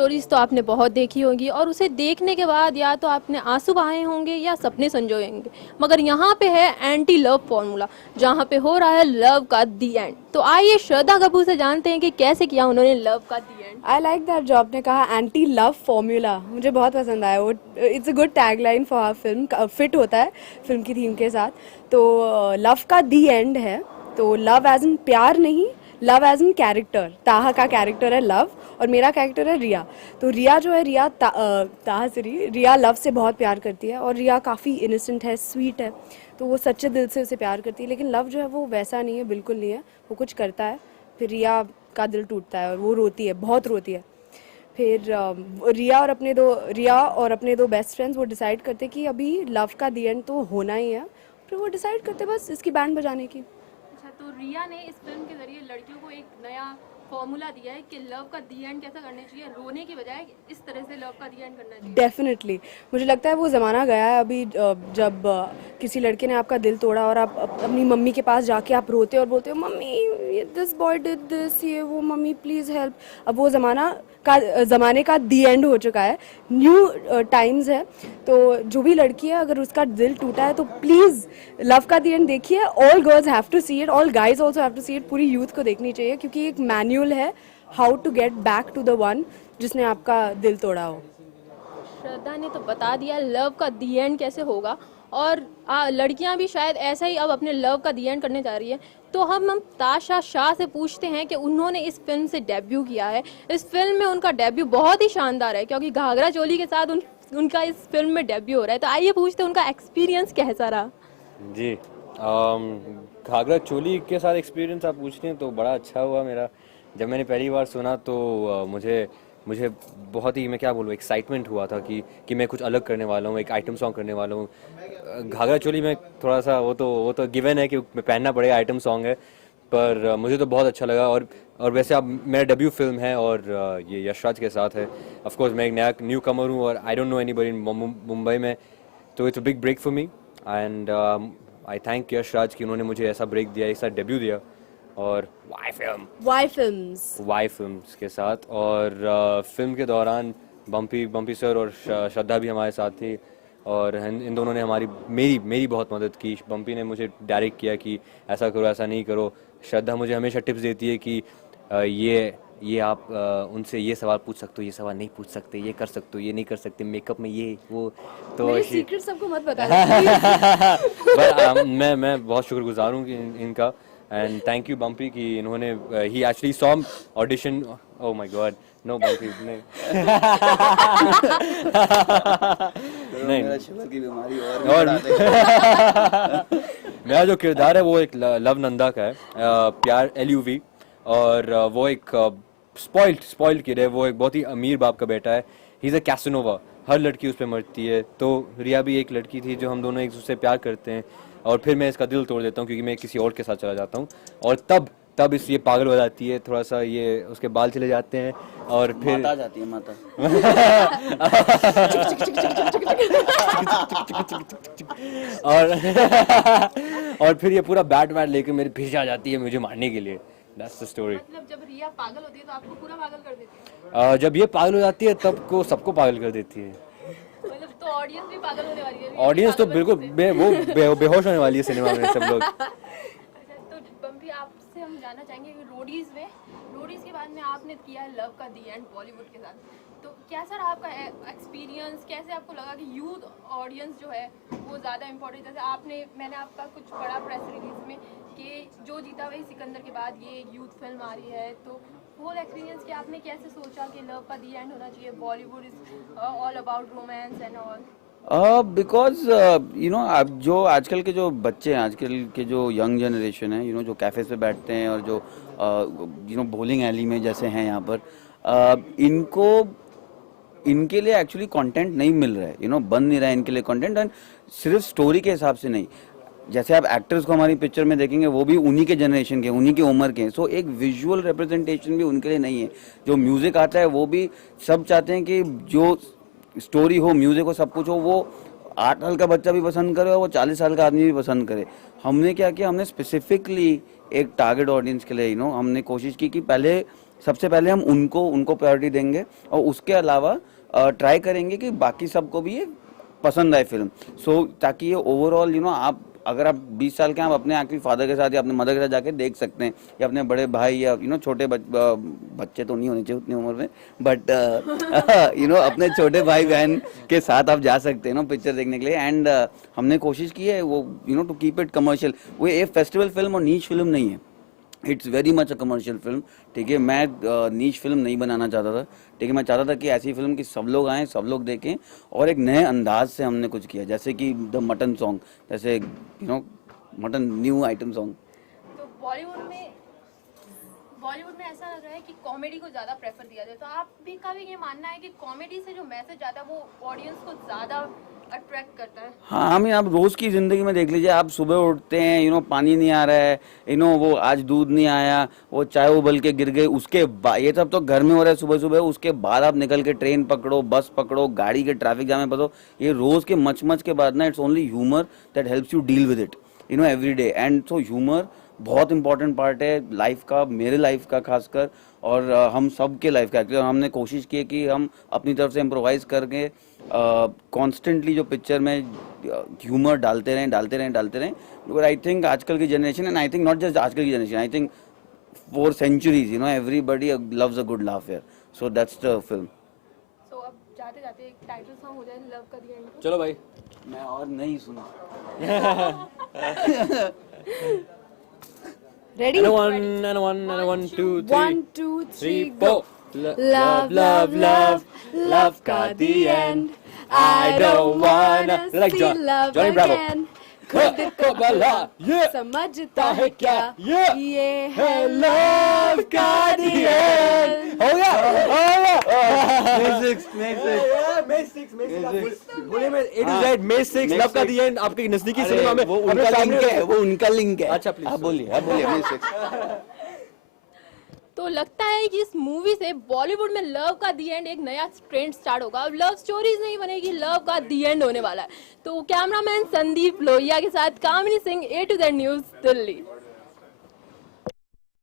Stories तो आपने बहुत देखी होगी और उसे देखने के बाद या तो आपने आंसू बहाए होंगे या सपने संजोए होंगे, मगर यहाँ पे है एंटी लव फॉर्मूला, जहाँ पे हो रहा है लव का दी एंड। तो आइए श्रद्धा कपूर से जानते हैं कि कैसे किया उन्होंने लव का the and. I like that जो आपने कहा एंटी लव फॉर्मूला, मुझे बहुत पसंद आया वो। It's a good tag line for our film, fit होता है फिल्म की थीम के साथ। तो लव का दी एंड है, तो लव एज इन प्यार नहीं, लव एज इन कैरेक्टर। ताहा का कैरेक्टर है लव और मेरा कैरेक्टर है रिया। तो रिया जो है, ताहा से रिया लव से बहुत प्यार करती है और रिया काफ़ी इनोसेंट है, स्वीट है, तो वो सच्चे दिल से उसे प्यार करती है। लेकिन लव जो है वो वैसा नहीं है, बिल्कुल नहीं है। वो कुछ करता है, फिर रिया का दिल टूटता है और वो रोती है, बहुत रोती है। फिर रिया और अपने दो बेस्ट फ्रेंड्स वो डिसाइड करते कि अभी लव का दी एंड तो होना ही है। फिर वो डिसाइड करते बस इसकी बैंड बजाने की। अच्छा, तो रिया ने इस फिल्म के जरिए लड़कियों को एक नया फॉर्मूला दिया है कि लव का दी एंड कैसा करना चाहिए, रोने की बजाय इस तरह से लव का दी एंड करना चाहिए। डेफिनेटली मुझे लगता है वो ज़माना गया है अभी, जब किसी लड़के ने आपका दिल तोड़ा और आप अपनी मम्मी के पास जाके आप रोते और बोलते हो mummy this boy did this, ये वो, मम्मी प्लीज़ हेल्प। अब वो ज़माने का दी एंड हो चुका है, न्यू टाइम्स है। तो जो भी लड़की है अगर उसका दिल टूटा है तो प्लीज़ लव का दी एंड देखिए। All girls have to see it, all guys also have to see it. पूरी यूथ को देखनी चाहिए क्योंकि एक मैनुअल है how to get back to the one जिसने आपका दिल तोड़ा हो। श्रद्धा ने तो बता दिया लव का दी एंड कैसे होगा, और लड़कियां भी शायद ऐसा ही अब अपने लव का दी एंड करने जा रही है। तो हम ताशा शाह से पूछते हैं कि उन्होंने इस फिल्म से डेब्यू किया है। इस फिल्म में उनका डेब्यू बहुत ही शानदार है क्योंकि घाघरा चोली के साथ उनका इस फिल्म में डेब्यू हो रहा है। तो आइए पूछते हैं उनका एक्सपीरियंस कैसा रहा। जी, घाघरा चोली के साथ एक्सपीरियंस आप पूछ रहे हैं तो बड़ा अच्छा हुआ मेरा। जब मैंने पहली बार सुना तो मुझे मुझे बहुत ही, मैं क्या बोलूँ, एक्साइटमेंट हुआ था कि मैं कुछ अलग करने वाला हूँ, एक आइटम सॉन्ग करने वाला हूँ। घाघरा चोली में थोड़ा सा वो तो गिवन है कि पहनना पड़ेगा, आइटम सॉन्ग है, पर मुझे तो बहुत अच्छा लगा। और वैसे अब मेरा डेब्यू फिल्म है और ये यशराज के साथ है। ऑफ कोर्स मैं एक न्यू कमर हूँ और I don't know anybody in Mumbai में, तो it's a big break for me and I thank Yashraj कि उन्होंने मुझे ऐसा ब्रेक दिया, ऐसा डेब्यू दिया। और वाई फिल्म्स के साथ, और फिल्म के दौरान बम्पी सर और श्रद्धा भी हमारे साथ थी और इन दोनों ने मेरी बहुत मदद की। बम्पी ने मुझे डायरेक्ट किया कि ऐसा करो, ऐसा नहीं करो। श्रद्धा मुझे हमेशा टिप्स देती है कि ये आप उनसे ये सवाल पूछ सकते हो, ये सवाल नहीं पूछ सकते, ये कर सकते हो, ये नहीं कर सकते, मेकअप में ये वो। तो मेरे सीक्रेट सबको मत बताना। पर मैं बहुत शुक्रगुजार हूँ कि इनका, एंड थैंक यू बम्पी कि इन्होंने ही actually saw audition. Oh my god, no Bumpy नहीं। नहीं, मेरा शुगर की बीमारी और मेरा जो किरदार है वो एक लव नंदा का है, प्यार LUV, और वो एक स्पॉइल्ड किड है। वो एक बहुत ही अमीर बाप का बेटा है। ही इज़ अ कैसनोवा, हर लड़की उस पर मरती है। तो रिया भी एक लड़की थी जो हम दोनों एक दूसरे से प्यार करते हैं, और फिर मैं इसका दिल तोड़ देता हूँ क्योंकि मैं किसी और के साथ चला जाता हूँ, और तब ये पागल हो जाती है, थोड़ा सा ये उसके बाल चले जाते हैं और फिर माता जाती है माता। और फिर ये पूरा बैट लेके मेरे पीछे आ जाती है मुझे मारने के लिए। That's the story. मतलब जब रिया पागल होती है तो आपको पूरा पागल कर देती है? जब ये पागल हो जाती है तब को सबको पागल कर देती है। मतलब तो ऑडियंस भी पागल होने वाली है? ऑडियंस तो बिल्कुल बेहोश होने वाली है सिनेमा में सब लोग। अच्छा, तो बम्पी आपसे हम जानना चाहेंगे कि रोडीज के बाद में आपने किया है लव का दी एंड बॉलीवुड के साथ, तो कैसा रहा आपका एक्सपीरियंस? कैसे आपको लगा कि यूथ ऑडियंस जो है वो ज़्यादा इम्पोर्टेंट? जैसे मैंने आपका कुछ पढ़ा प्रेस रिलीज में कि जो जीता वही सिकंदर के बाद ये यूथ फिल्म आ रही है, तो होल एक्सपीरियंस कि आपने कैसे सोचा कि लव का दी एंड होना चाहिए, Bollywood is all about romance and all? Because अब जो आजकल के जो बच्चे हैं, आजकल के जो यंग जनरेशन है, जो कैफे पे बैठते हैं और जो बोलिंग एली में जैसे हैं यहाँ पर, इनके लिए एक्चुअली कंटेंट नहीं मिल रहा है, बन नहीं रहा है इनके लिए कंटेंट। एंड सिर्फ स्टोरी के हिसाब से नहीं, जैसे आप एक्टर्स को हमारी पिक्चर में देखेंगे वो भी उन्हीं के जनरेशन के, उन्हीं की उम्र के हैं। सो एक विजुअल रिप्रेजेंटेशन भी उनके लिए नहीं है। जो म्यूजिक आता है वो भी सब चाहते हैं कि जो स्टोरी हो, म्यूजिक हो, सब कुछ हो, वो 8 साल का बच्चा भी पसंद करे और वो 40 साल का आदमी भी पसंद करे। हमने क्या किया, हमने स्पेसिफिकली एक टारगेट ऑडियंस के लिए हमने कोशिश की कि पहले सबसे पहले हम उनको प्रायोरिटी देंगे और उसके अलावा ट्राई करेंगे कि बाकी सबको भी ये पसंद आए फिल्म। सो ताकि ये ओवरऑल आप अगर आप 20 साल के हैं, आप अपने एक्चुअली फादर के साथ या अपने मदर के साथ जाके देख सकते हैं, या अपने बड़े भाई या छोटे बच्चे तो नहीं होने चाहिए उतनी उम्र में, बट अपने छोटे भाई बहन के साथ आप जा सकते हैं पिक्चर देखने के लिए। एंड हमने कोशिश की है वो टू कीप इट कमर्शियल। वो एक फेस्टिवल फिल्म और नीच फिल्म नहीं है, it's very much a commercial film. ठीक है, मैं नीच फिल्म नहीं बनाना चाहता था। ठीक है, मैं चाहता था कि ऐसी फिल्म की सब लोग आएँ, सब लोग देखें, और एक नए अंदाज से हमने कुछ किया, जैसे कि द मटन सॉन्ग, जैसे मटन न्यू आइटम सॉन्ग। तो बॉलीवुड में ऐसा लग रहा है कि कॉमेडी को ज़्यादा प्रेफर दिया जाए, तो आप भी का भी ये मानना है कि कॉमेडी से जो मैसेज आता है वो ऑडियंस को ज़्यादा अट्रैक्ट करता है? हाँ, हमें आप रोज की जिंदगी में देख लीजिए, आप सुबह उठते हैं, पानी नहीं आ रहा है, वो आज दूध नहीं आया, वो चाय उबल के गिर गई, उसके बाद ये सब तो घर में हो रहा है सुबह सुबह, उसके बाद आप निकल के ट्रेन पकड़ो, बस पकड़ो, गाड़ी के ट्रैफिक जाम में फंसो। ये रोज के मच के बाद ना, it's only humour that helps you deal with it every day. And so humour बहुत इंपॉर्टेंट पार्ट है लाइफ का, मेरे लाइफ का खासकर, और हम सब के लाइफ का एक्चुअली। हमने कोशिश की है कि हम अपनी तरफ से इम्प्रोवाइज करके कॉन्स्टेंटली जो पिक्चर में ह्यूमर डालते रहें। बिकॉज आई थिंक आजकल की generation, and I think not just आजकल की generation, I think for centuries everybody loves a good laugh here. So that's the film. So अब जाते जाते एक टाइटल सॉन्ग हो जाए लव का दी एंड। चलो भाई, मैं और नहीं सुना। Ready? and one, two, three. 1, 2, 3, 3, go. 4. Love ka the end. I don't wanna Like see love Johnny Bravo. again. खुद को भला, yeah. समझता है क्या, Yeah. ये है love का the end. हो गया। May 6 बोलिए मैं A to Z May 6 love का the end आपके नजदीकी सिनेमा में। वो उनका लिंक है, वो उनका लिंक है। अच्छा, please. आप बोलिए May 6। तो लगता है कि इस मूवी से बॉलीवुड में लव का दी एंड एक नया ट्रेंड स्टार्ट होगा। अब लव स्टोरीज नहीं बनेगी, लव का दी एंड होने वाला है। तो कैमरामैन संदीप लोहिया के साथ Kamini Singh, A to Z news, Delhi.